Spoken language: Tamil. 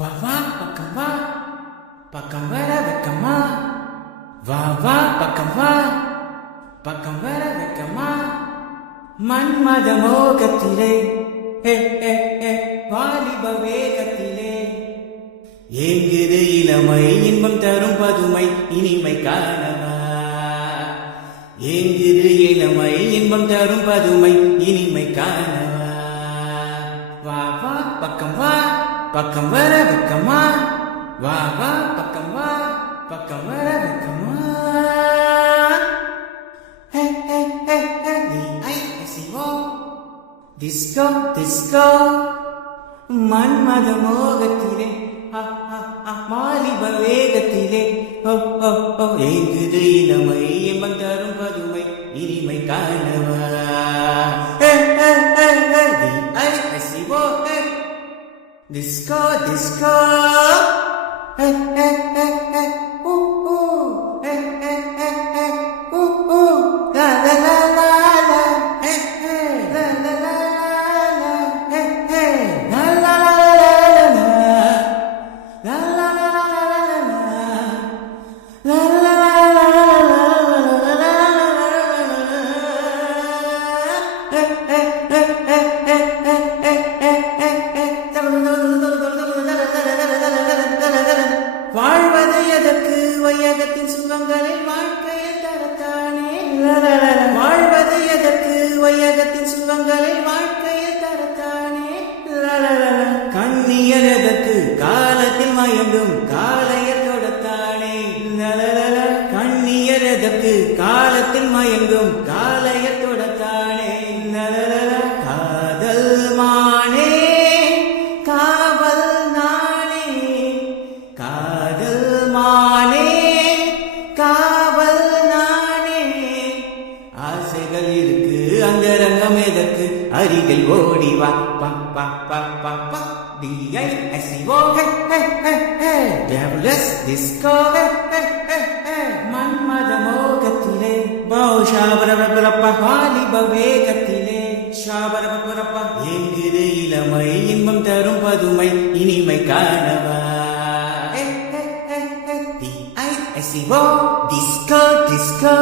வா வா பக்கம் வா, பக்கம் வர வெக்கமா. வா வா பக்கம் வா, பக்கம் வர வெக்கமா. மன்மத மோகத்திலே வாலிப வேகத்திலே ஏங்குது இளமை இன்பம் தரும் பதுமை இனிமை காணவா. ஏங்குது இளமை இன்பம் தரும் பதுமை இனிமை காணவா. வா வா பக்கம் வா, பக்கம் வர வெக்கமா. வா வா பக்கம் வா, பக்கம் வர வெக்கமா. டிஸ்கோ டிஸ்கோ மன்மத மோகத்திலே மாலிப வேகத்திலே ஏங்குது இளமை எம்மன் தரும் பதுமை இனிமை காணவா. டிஸ்கோ டிஸ்கோ வாழ்வது எதற்கு வையகத்தின் சுகங்களை வாழ்க்கையில் தரத்தானே. வாழ்வது எதற்கு வையகத்தின் சுகங்களை வாழ்க்கையில் தரத்தானே. கண்ணியர் எதற்கு காலத்தில் மயங்கும் காலையர் தொடத்தானே. கண்ணியர் எதற்கு காலத்தில் மயங்கும் காலையர் தொடத்தானே. காதல் மானே காவல் நானே. காதல் மானே காவல் நானே. ஆசைகள் இருக்கு அந்தரங்கம் எதற்கு அருகில் ஓடிவா. பா பா பா பா பா DISCO Devilish Disco மன்மத மோகத்திலே பௌஷாபரபரப்ப வாலிப வேகத்திலே ஷாபரபரப்ப ஏங்குது இளமை இன்பம் தரும் பதுமை இனிமை காணவா. DISCO Disco Disco